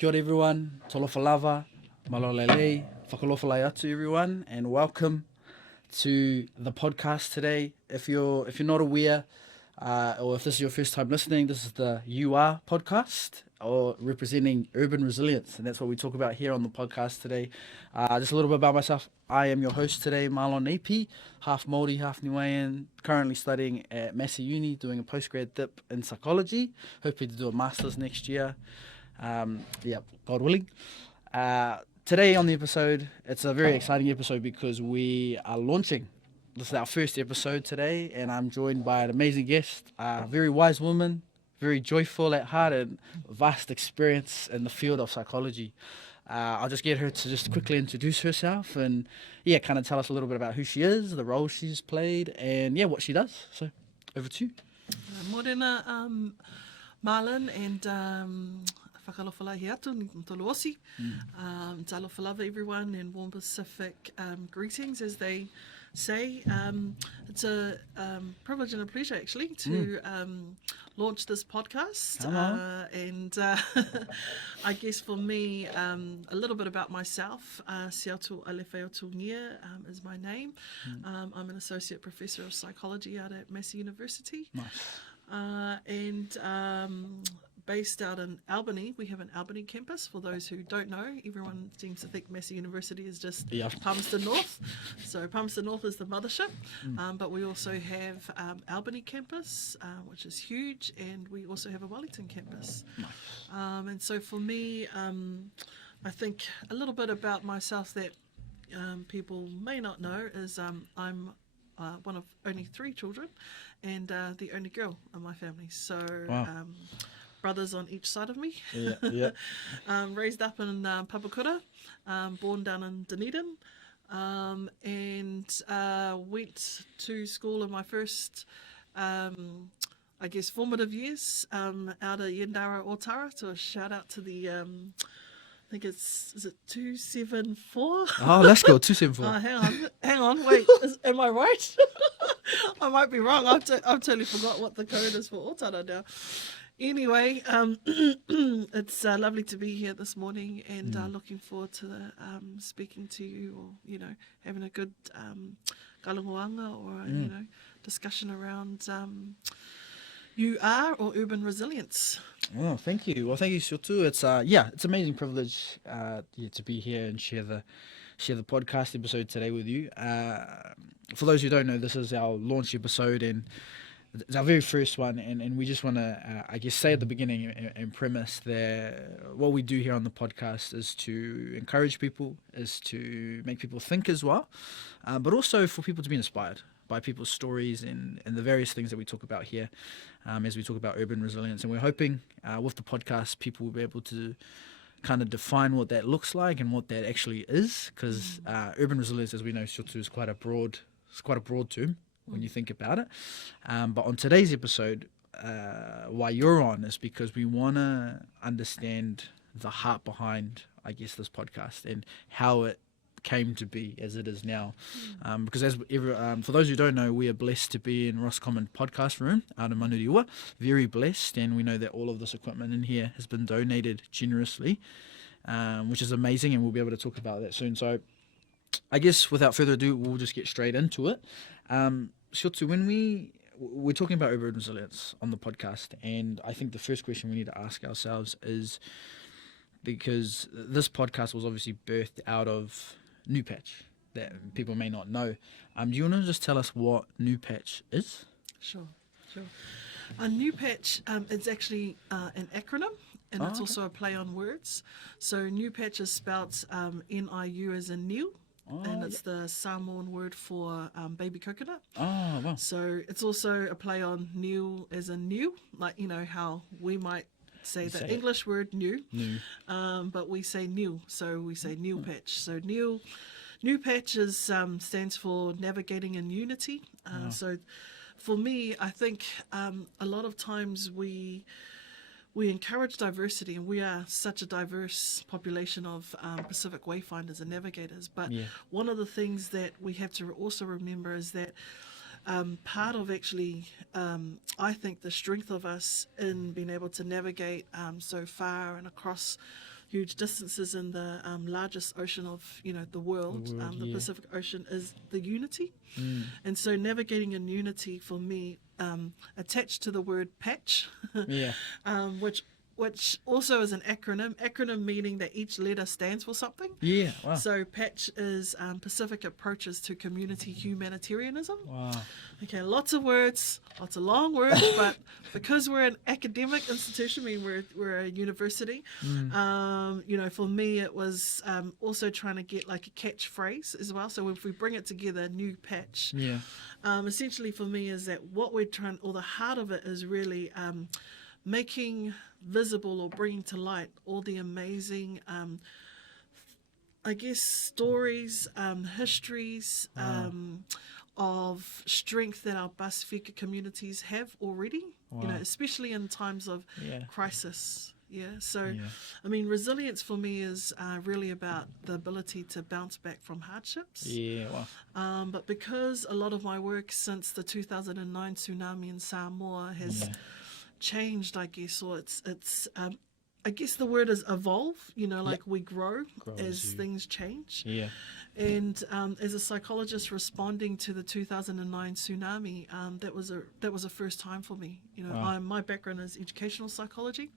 Kia ora everyone, talofa lava, malolelei, whakalofalai atu everyone, and welcome to the podcast today. If you're not aware, or if this is your first time listening, this is the You Are podcast, or representing urban resilience, and that's what we talk about here on the podcast today. Just a little bit about myself. I am your host today, Marlon Naepi, half Māori, half Niuean, currently studying at Massey Uni, doing a postgrad dip in psychology, hoping to do a master's next year. God willing. Today on the episode, it's a very exciting episode because we are launching. This is our first episode today, and I'm joined by an amazing guest, a very wise woman, very joyful at heart, and vast experience in the field of psychology. I'll just get her to just quickly introduce herself and, kind of tell us a little bit about who she is, the role she's played, and, what she does. So, over to you. Morena, Marlon, and whakalofalai atu ni tolu osi. Talofa lava everyone, and warm Pacific greetings, as they say. It's a privilege and a pleasure actually to launch this podcast, and I guess for me, a little bit about myself. Siautu Alefaio is my name. I'm an associate professor of psychology out at Massey University. Nice. And based out in Albany. We have an Albany campus. For those who don't know, everyone seems to think Massey University is just Palmerston North. So Palmerston North is the mothership, but we also have Albany campus, which is huge, and we also have a Wellington campus. Nice. And so for me, I think a little bit about myself that people may not know is I'm one of only 3 children, and the only girl in my family. So brothers on each side of me. Raised up in Papakura, born down in Dunedin, and went to school in my first, formative years out of Yendara Otara. So a shout out to the I think is it 274? Oh, let's go, 274. Hang on, wait, am I right? I might be wrong. I've totally forgot what the code is for Otara now. Anyway, it's lovely to be here this morning, and looking forward to speaking to you, or having a good galangoanga, or discussion around you are or urban resilience. Oh, thank you. Well, thank you, Siautu. It's it's an amazing privilege to be here and share the podcast episode today with you. For those who don't know, this is our launch episode, and it's our very first one, and we just want to, say at the beginning and premise that what we do here on the podcast is to encourage people, is to make people think as well, but also for people to be inspired by people's stories and the various things that we talk about here as we talk about urban resilience. And we're hoping with the podcast, people will be able to kind of define what that looks like and what that actually is, because urban resilience, as we know, Siautu, is quite a broad term when you think about it. But on today's episode, why you're on is because we want to understand the heart behind, this podcast and how it came to be as it is now. Because for those who don't know, we are blessed to be in Roscommon podcast room out in Manuriua. Very blessed, and we know that all of this equipment in here has been donated generously, which is amazing, and we'll be able to talk about that soon. So I guess without further ado, we'll just get straight into it. Siautu, when we're talking about urban resilience on the podcast, and I think the first question we need to ask ourselves is, because this podcast was obviously birthed out of NIUPATCH, that people may not know. Do you want to just tell us what NIUPATCH is? Sure. NIUPATCH, it's actually an acronym, and it's also a play on words. So NIUPATCH is spelt N-I-U as in Niu. And it's the Samoan word for baby coconut. Oh, wow. So it's also a play on new as in new, like, how we might say the English word new. But we say new, so we say NIUPATCH. So NIUPATCH is stands for Navigating in Unity. So for me, I think a lot of times we encourage diversity, and we are such a diverse population of Pacific wayfinders and navigators. But one of the things that we have to also remember is that part of actually, I think, the strength of us in being able to navigate so far and across huge distances in the largest ocean of, the world, the yeah. Pacific Ocean, is the unity. And so navigating in unity for me, attached to the word patch, Yeah. which also is an acronym meaning that each letter stands for something. Yeah. Wow. So PATCH is Pacific Approaches to Community Humanitarianism. Wow. Okay, lots of words, lots of long words, but because we're an academic institution, I mean, we're a university, for me it was also trying to get like a catchphrase as well. So if we bring it together, new patch, Yeah. essentially for me is that what we're trying, or the heart of it is really making visible or bringing to light all the amazing stories, histories of strength that our Pasifika communities have already, especially in times of crisis. I mean, resilience for me is really about the ability to bounce back from hardships. But because a lot of my work since the 2009 tsunami in Samoa has changed, I guess, or it's I guess the word is evolve, we grow as things change. And as a psychologist responding to the 2009 tsunami, that was a first time for me. My background is educational psychology.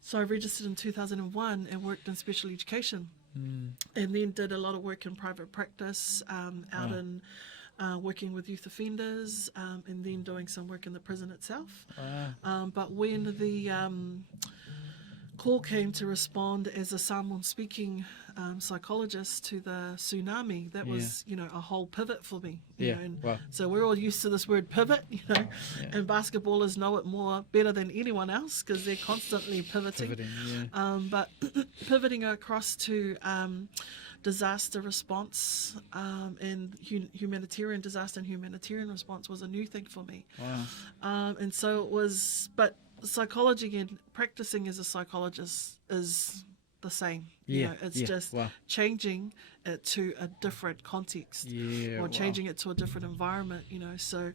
So I registered in 2001 and worked in special education, and then did a lot of work in private practice, out in working with youth offenders, and then doing some work in the prison itself. But when the call came to respond as a Samoan-speaking psychologist to the tsunami, that was, a whole pivot for me. So we're all used to this word pivot, and basketballers know it better than anyone else because they're constantly pivoting. But pivoting across to disaster response and humanitarian disaster and humanitarian response was a new thing for me. And so it was, but psychology and practicing as a psychologist is the same. It's just changing it to a different context, or changing it to a different environment. So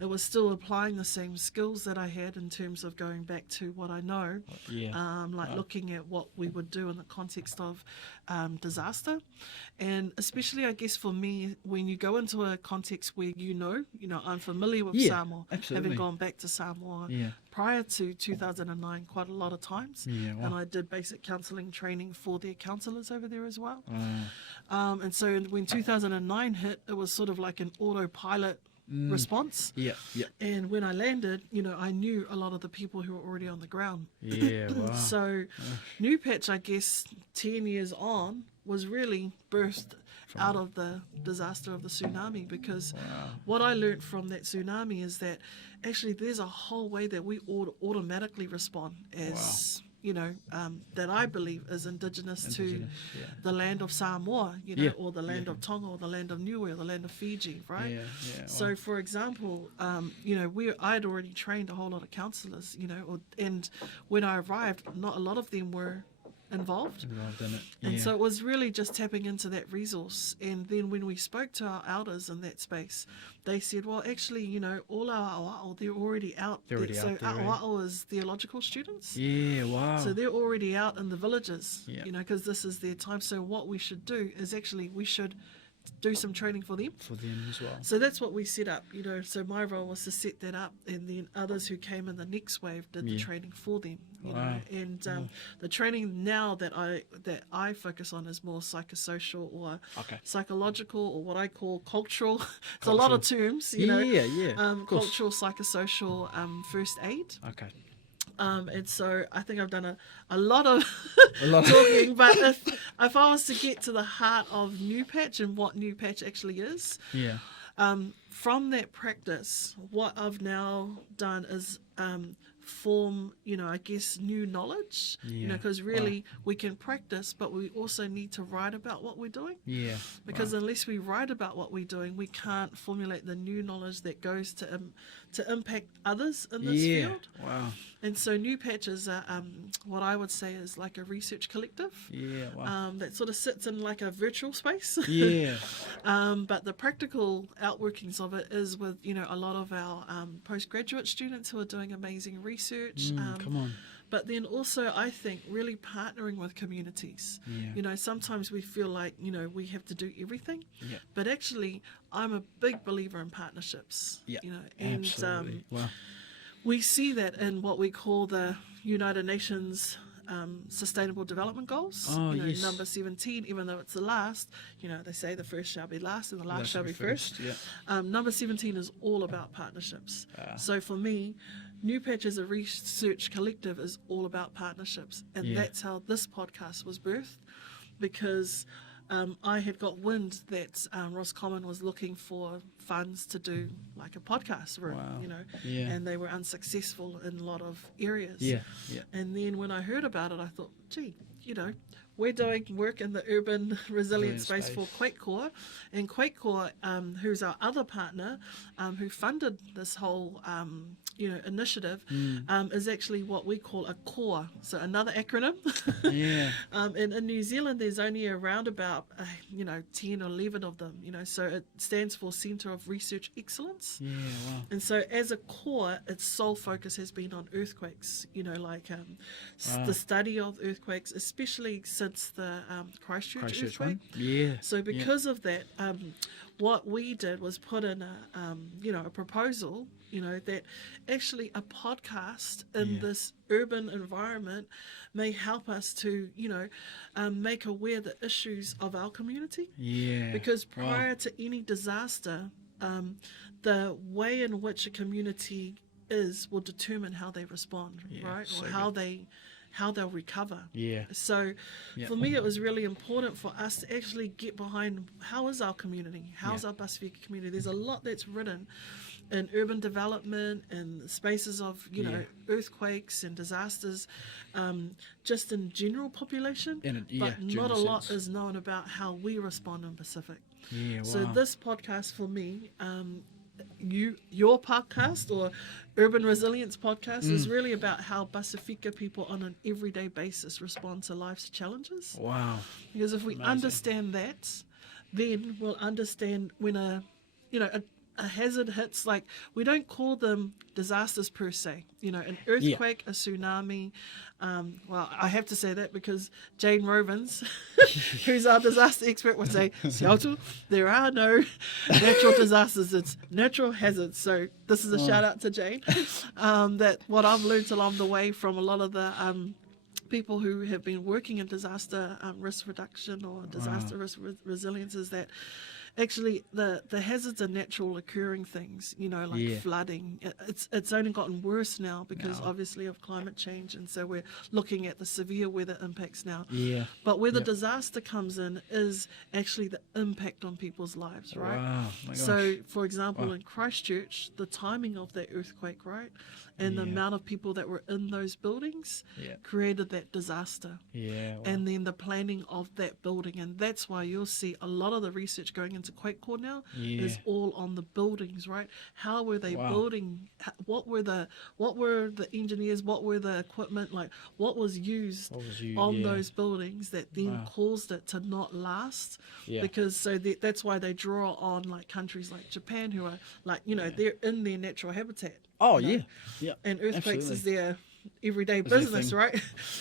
it was still applying the same skills that I had in terms of going back to what I know, looking at what we would do in the context of disaster, and especially I guess for me, when you go into a context where I'm familiar with Samoa, having gone back to Samoa prior to 2009 quite a lot of times, and I did basic counselling training for their counsellors over there as well. And so when 2009 hit, it was sort of like an autopilot response. And when I landed, I knew a lot of the people who were already on the ground. So NIUPATCH, I guess 10 years on, was really birthed out of the disaster of the tsunami, because what I learned from that tsunami is that actually there's a whole way that we automatically respond as that I believe is indigenous to the land of Samoa, or the land of Tonga, or the land of Niue, or the land of Fiji, right? So, for example, I had already trained a whole lot of counsellors, and when I arrived, not a lot of them were involved in it. And so it was really just tapping into that resource. And then when we spoke to our elders in that space, they said, well, actually, all our awa'o, they're already out. So our awa'o is theological students. So they're already out in the villages, because this is their time. So what we should do is actually we should do some training for them as well. So that's what we set up, so my role was to set that up, and then others who came in the next wave did the training for them, and the training now that I focus on is more psychosocial or psychological, or what I call cultural. It's a lot of terms, cultural, psychosocial, first aid. And so I think I've done a lot of talking, but if I was to get to the heart of NIUPATCH and what NIUPATCH actually is, from that practice, what I've now done is form, I guess, new knowledge, because really we can practice, but we also need to write about what we're doing. Because unless we write about what we're doing, we can't formulate the new knowledge that goes to impact others in this field. And so NIUPATCH is what I would say is like a research collective that sort of sits in like a virtual space. But the practical outworkings of it is with, a lot of our postgraduate students who are doing amazing research. but then also I think really partnering with communities. Sometimes we feel like we have to do everything, but actually I'm a big believer in partnerships. And absolutely. Wow. we see that in what we call the United Nations Sustainable Development Goals. Yes. Number 17, even though it's the last, they say the first shall be last and the last shall be first. Number 17 is all about partnerships. So for me, NIUPATCH as a research collective is all about partnerships. And that's how this podcast was birthed, because I had got wind that Roscommon was looking for funds to do like a podcast room, and they were unsuccessful in a lot of areas. And then when I heard about it, I thought, gee, we're doing work in the urban resilience space for Quake Corps, and Quake Corps, who's our other partner, who funded this whole initiative, is actually what we call a core, so another acronym. In New Zealand, there's only around about 10 or 11 of them. So it stands for Centre of Research Excellence. And so as a core, its sole focus has been on earthquakes. The study of earthquakes, especially since the Christchurch earthquake. So because of that, what we did was put in a proposal, that actually a podcast in this urban environment may help us to, make aware the issues of our community. Because prior to any disaster, the way in which a community is will determine how they respond, right? So or how they'll recover. So for me, it was really important for us to actually get behind how is our community, how's our Pasifika community. There's a lot that's written in urban development and spaces of earthquakes and disasters, just in general population, but not a lot is known about how we respond in Pacific. So this podcast for me, your podcast or Urban Resilience podcast is really about how Pasifika people on an everyday basis respond to life's challenges. Because if we understand that, then we'll understand when a hazard hits. Like, we don't call them disasters per se. An earthquake, a tsunami. Well, I have to say that because Jane Rovins, who's our disaster expert, would say, Siautu, there are no natural disasters, it's natural hazards. So this is a shout out to Jane. That what I've learned along the way from a lot of the people who have been working in disaster risk reduction or disaster risk resilience is that actually the hazards are natural occurring things, flooding. It's only gotten worse now because obviously of climate change, and so we're looking at the severe weather impacts now. But where the disaster comes in is actually the impact on people's lives, right? So for example, in Christchurch, the timing of that earthquake, right, and the amount of people that were in those buildings created that disaster. And then the planning of that building, and that's why you'll see a lot of the research going into Quake Corps now is all on the buildings, right? How were they building? What were the engineers? What were the equipment? Like, what was used on those buildings that then caused it to not last? Because that's why they draw on like countries like Japan, who are like they're in their natural habitat. And earthquakes is their everyday business, right?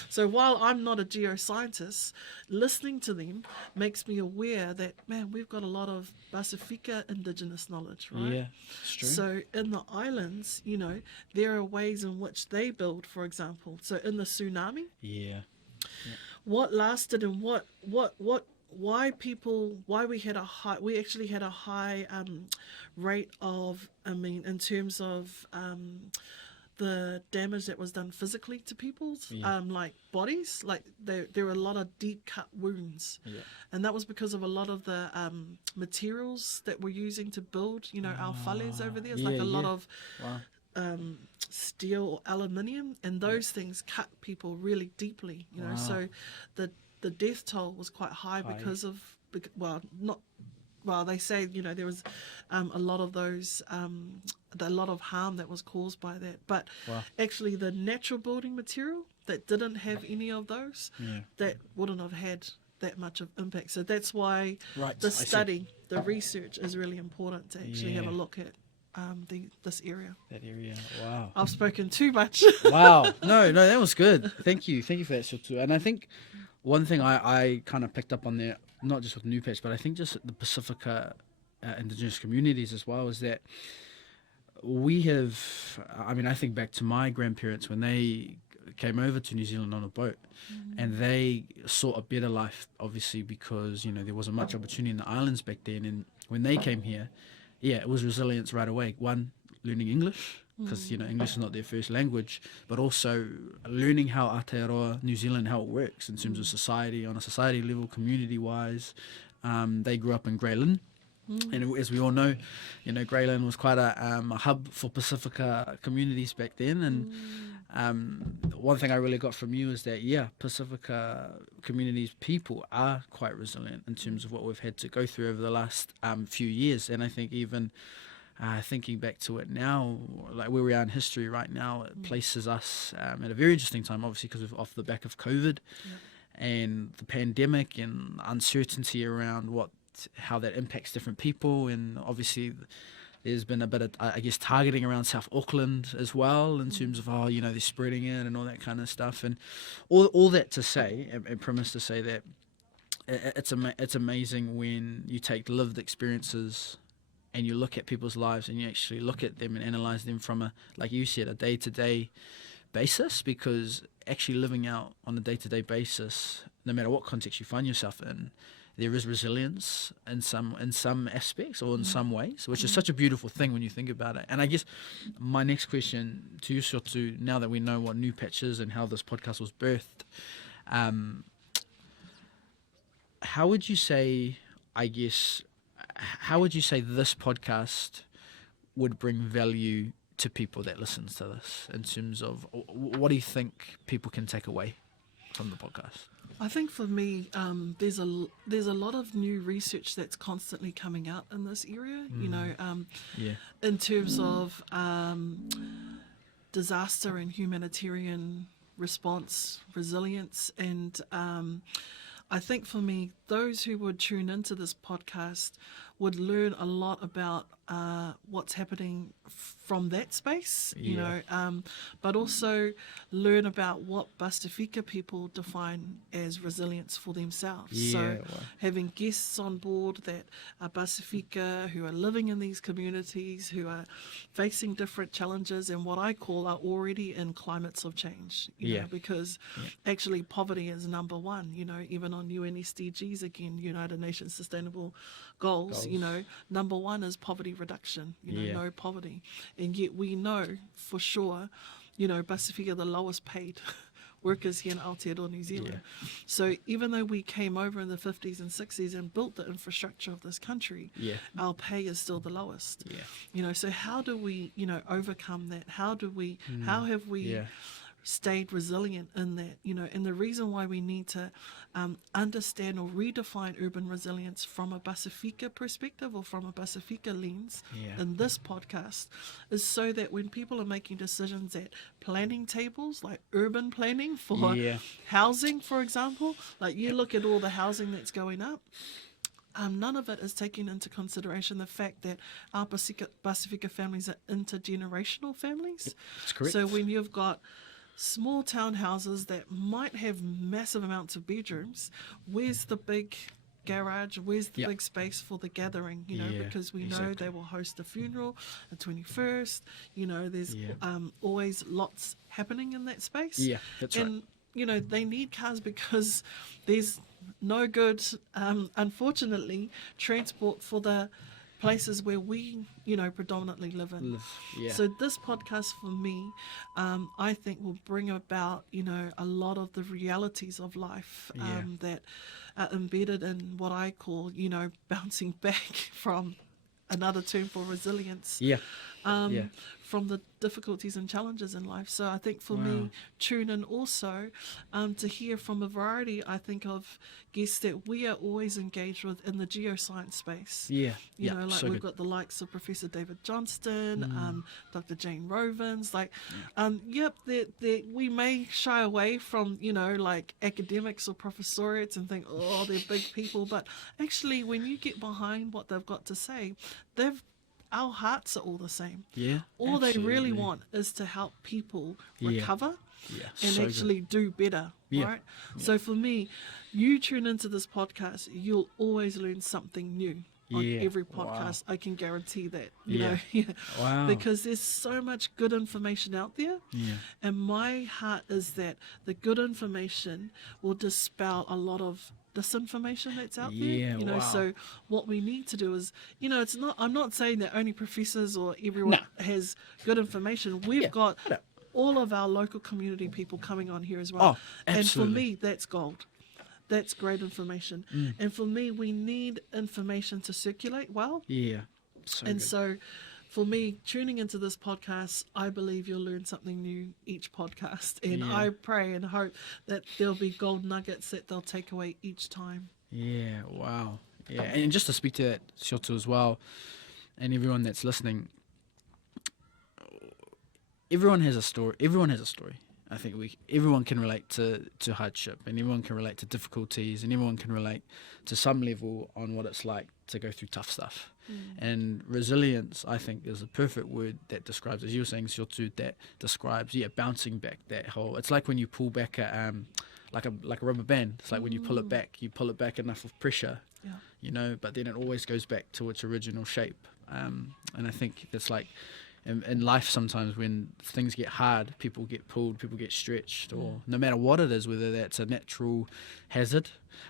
So while I'm not a geoscientist, listening to them makes me aware that, man, we've got a lot of Pasifika indigenous knowledge, right? It's true. So in the islands, there are ways in which they build, for example. So in the tsunami, what lasted and why we actually had a high rate of, in terms of the damage that was done physically to people's like bodies, like there were a lot of deep cut wounds, and that was because of a lot of the materials that we're using to build our whales over there. It's like a lot of steel or aluminium, and those things cut people really deeply, so the death toll was quite high because of, they say there was a lot of those a lot of harm that was caused by that, but actually the natural building material that didn't have any of those, that wouldn't have had that much of impact. So that's why the research is really important to actually have a look at. this area. That area. Wow. I've spoken too much. Wow. No, that was good. Thank you for that, Siautu. And I think one thing I kind of picked up on there, not just with NIUPATCH, but I think just the Pasifika Indigenous communities as well, is that we have, I mean, I think back to my grandparents when they came over to New Zealand on a boat, and they sought a better life, obviously, because, you know, there wasn't much opportunity in the islands back then. And when they came here, yeah, it was resilience right away. One, learning English, because, you know, English is not their first language, but also learning how Aotearoa, New Zealand, how it works in terms of society, on a society level, community-wise. They grew up in Greyland. And as we all know, you know, Greyland was quite a hub for Pasifika communities back then. And one thing I really got from you is that, yeah, Pasifika communities, people are quite resilient in terms of what we've had to go through over the last few years. And I think even thinking back to it now, like where we are in history right now, it places us at a very interesting time, obviously, because of off the back of COVID and the pandemic and uncertainty around how that impacts different people. And obviously there's been a bit of, I guess, targeting around South Auckland as well in terms of, you know, they're spreading it and all that kind of stuff. And all that to say, and premise to say that it's amazing when you take lived experiences and you look at people's lives and you actually look at them and analyze them from a, like you said, a day-to-day basis, because actually living out on a day-to-day basis, no matter what context you find yourself in, there is resilience in some aspects or in some ways, which is such a beautiful thing when you think about it. And I guess my next question to you, Siautu, now that we know what NIUPATCH is and how this podcast was birthed, how would you say this podcast would bring value to people that listens to this, in terms of what do you think people can take away from the podcast? I think for me, there's a lot of new research that's constantly coming out in this area. You know, in terms of disaster and humanitarian response, resilience, and I think for me, those who would tune into this podcast would learn a lot about what's happening from that space, you know, but also learn about what Pasifika people define as resilience for themselves. Having guests on board that are Pasifika, who are living in these communities, who are facing different challenges and what I call are already in climates of change, you know, because actually poverty is number one, you know, even on UN SDGs, again, United Nations Sustainable Goals, you know, number one is poverty reduction, you know, no poverty. And yet we know for sure, you know, Pasifika are the lowest paid workers here in Aotearoa, New Zealand. So even though we came over in the 50s and 60s and built the infrastructure of this country, our pay is still the lowest. You know, so how do we, you know, overcome that? How have we stayed resilient in that, you know? And the reason why we need to understand or redefine urban resilience from a Pasifika perspective or from a Pasifika lens in this podcast is so that when people are making decisions at planning tables, like urban planning for housing, for example, like you look at all the housing that's going up, none of it is taking into consideration the fact that our Pasifika families are intergenerational families. That's correct. So when you've got small townhouses that might have massive amounts of bedrooms, where's the big garage? Where's the big space for the gathering? You know, because we know they will host a funeral, a 21st. You know, there's always lots happening in that space. Yeah, that's right. And you know, they need cars because there's no good, unfortunately, transport for the places where we, you know, predominantly live in. So this podcast for me, I think will bring about, you know, a lot of the realities of life that are embedded in what I call, you know, bouncing back from another term for resilience. From the difficulties and challenges in life. So I think for me, tune in also to hear from a variety, I think, of guests that we are always engaged with in the geoscience space. You know, like we've got the likes of Professor David Johnston, Dr. Jane Rovins, like, we may shy away from, you know, like academics or professoriates and think, oh, they're big people, but actually when you get behind what they've got to say, they've our hearts are all the same. Yeah. All they really absolutely. want is to help people Yeah. recover Yeah. and So actually do better, Yeah. right? So for me, you tune into this podcast, you'll always learn something new on Yeah. every Wow. podcast. I can guarantee that, you Yeah. know, yeah. Wow. Because there's so much good information out there. Yeah. And my heart is that the good information will dispel a lot of disinformation that's out Yeah, there. You know, wow. so what we need to do is, you know, I'm not saying that only professors or everyone has good information. We've Yeah, got I know. all of our local community people coming on here as well. Oh, and for absolutely. me, that's gold. That's great information. And for me, we need information to circulate well. Yeah. So And good. so, for me, tuning into this podcast, I believe you'll learn something new each podcast. And Yeah. I pray and hope that there'll be gold nuggets that they'll take away each time. Yeah, wow. Yeah, and just to speak to that, Siautu, as well, and everyone that's listening, everyone has a story. Everyone has a story. I think everyone can relate to hardship, and everyone can relate to difficulties, and everyone can relate to some level on what it's like to go through tough stuff. And resilience, I think, is a perfect word that describes, as you were saying, Siautu, that describes, bouncing back that whole. It's like when you pull back like a rubber band. It's like when you pull it back enough of pressure, Yeah. you know, but then it always goes back to its original shape. And I think it's like in life sometimes when things get hard, people get pulled, people get stretched, or no matter what it is, whether that's a natural hazard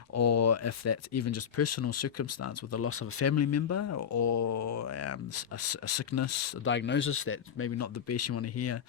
or if that's even just personal circumstance with the loss of a family member or a sickness, a diagnosis that's maybe not the best you want to hear.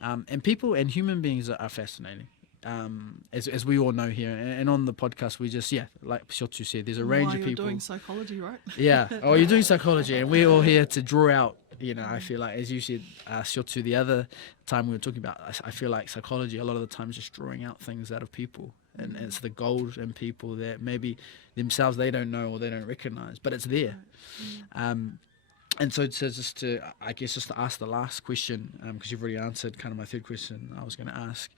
And people and human beings are fascinating. As we all know here, and on the podcast, we just, like Siautu said, there's a range of people. You're doing psychology, right? Yeah. Oh, you're doing psychology, and we're all here to draw out. You know, I feel like, as you said, Siautu, the other time we were talking about, I feel like psychology a lot of the time is just drawing out things out of people, and it's the gold in people that maybe themselves they don't know or they don't recognize, but it's there. And so just to ask the last question, because you've already answered kind of my third question I was going to ask.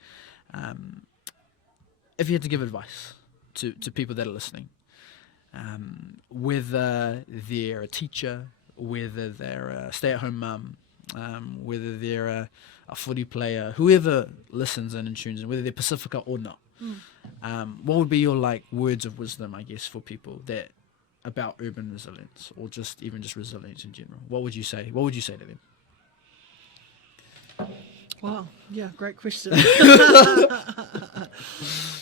If you had to give advice to people that are listening, whether they're a teacher, whether they're a stay-at-home mum, whether they're a footy player, whoever listens in and tunes in, whether they're Pasifika or not, what would be your words of wisdom, I guess, for people that about urban resilience or just resilience in general? What would you say? What would you say to them? Wow. Yeah, great question.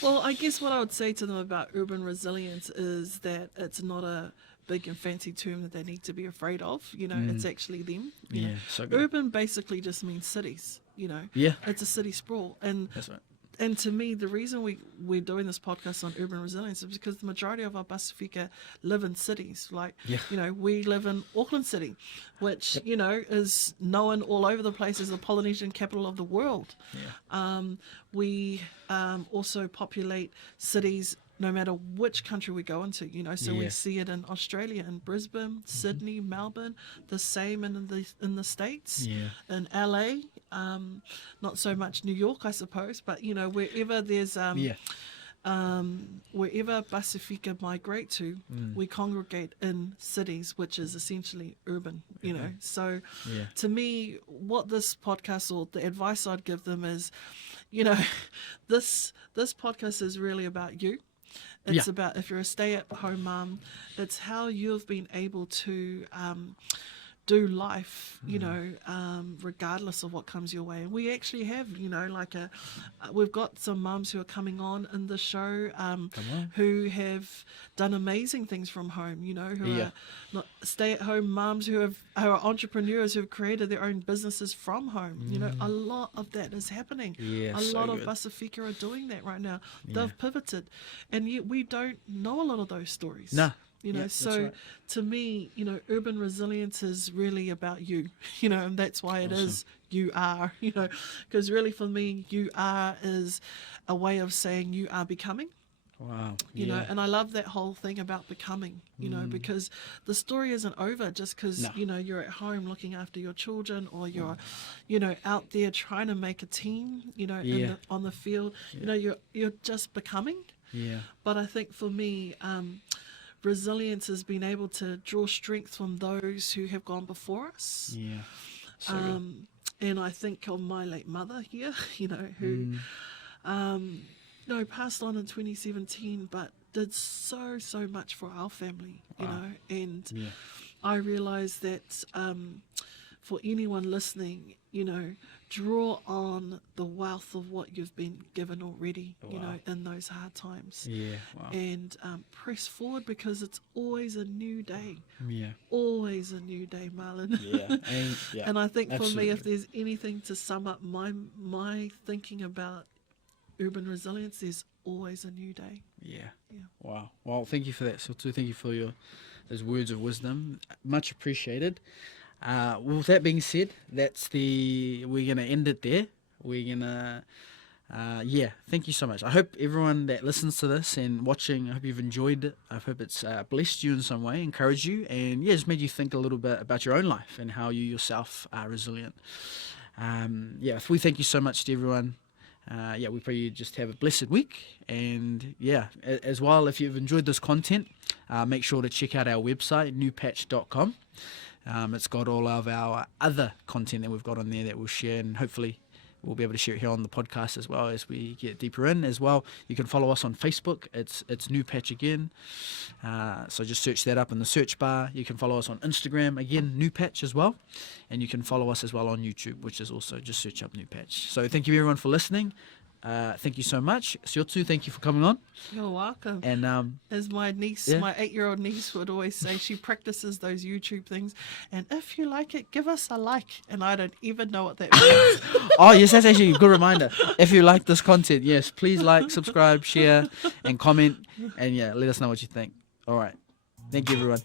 Well, I guess what I would say to them about urban resilience is that it's not a big and fancy term that they need to be afraid of. You know, it's actually them. You know. So good. Urban basically just means cities, you know. Yeah. It's a city sprawl. And That's right. And to me, the reason we're doing this podcast on urban resilience is because the majority of our Pasifika live in cities. You know, we live in Auckland City, which, you know, is known all over the place as the Polynesian capital of the world. Yeah. We also populate cities no matter which country we go into, you know, so we see it in Australia, in Brisbane, Sydney, Melbourne, the same in the States, in LA, not so much New York, I suppose, but, you know, wherever there's, wherever Pasifika migrate to, we congregate in cities, which is essentially urban, you know. So to me, what this podcast, or the advice I'd give them is, you know, this podcast is really about you. It's about, if you're a stay-at-home mum, it's how you've been able to do life, you know, regardless of what comes your way. And we actually have, you know, we've got some mums who are coming on in the show who have done amazing things from home, you know, who are not stay-at-home mums, who are entrepreneurs who have created their own businesses from home. You know, a lot of that is happening. A lot of Pasifika are doing that right now. They've pivoted. And yet we don't know a lot of those stories. Nah. You know, so to me, you know, urban resilience is really about you, you know, and that's why it is you are, you know, because really for me, you are is a way of saying you are becoming. Wow. You know, and I love that whole thing about becoming, you know, because the story isn't over just because, you know, you're at home looking after your children, or you're, you know, out there trying to make a team, you know, on the field. You know, you're just becoming. Yeah. But I think for me, resilience has been able to draw strength from those who have gone before us. Yeah. So good. And I think of my late mother here, who passed on in 2017, but did so much for our family, and I realised that for anyone listening, draw on the wealth of what you've been given already, in those hard times. Yeah. Wow. And press forward, because it's always a new day. Yeah. Always a new day, Marlon. Yeah. And I think for me, if absolutely. there's anything to sum up my thinking about urban resilience, there's always a new day. Yeah. Yeah. Wow. Well, thank you for that, Siautu. Thank you for those words of wisdom. Much appreciated. With that being said, we're gonna end it there. We're gonna thank you so much. I hope everyone that listens to this and watching, I hope you've enjoyed it. I hope it's blessed you in some way, encouraged you, and just made you think a little bit about your own life and how you yourself are resilient. We thank you so much to everyone. We pray you just have a blessed week, and as well, if you've enjoyed this content, make sure to check out our website, NIUPATCH.com. It's got all of our other content that we've got on there that we'll share, and hopefully we'll be able to share it here on the podcast as well as we get deeper in as well. You can follow us on Facebook. It's NIUPATCH again. So just search that up in the search bar. You can follow us on Instagram, again, NIUPATCH as well. And you can follow us as well on YouTube, which is also just search up NIUPATCH. So thank you everyone for listening. Thank you so much. Siautu, thank you for coming on. You're welcome. And as my niece, my 8-year-old niece would always say, she practices those YouTube things, and if you like it, give us a like. And I don't even know what that means. oh yes, that's actually a good reminder. If you like this content, yes, please like, subscribe, share, and comment, and let us know what you think. All right, thank you everyone.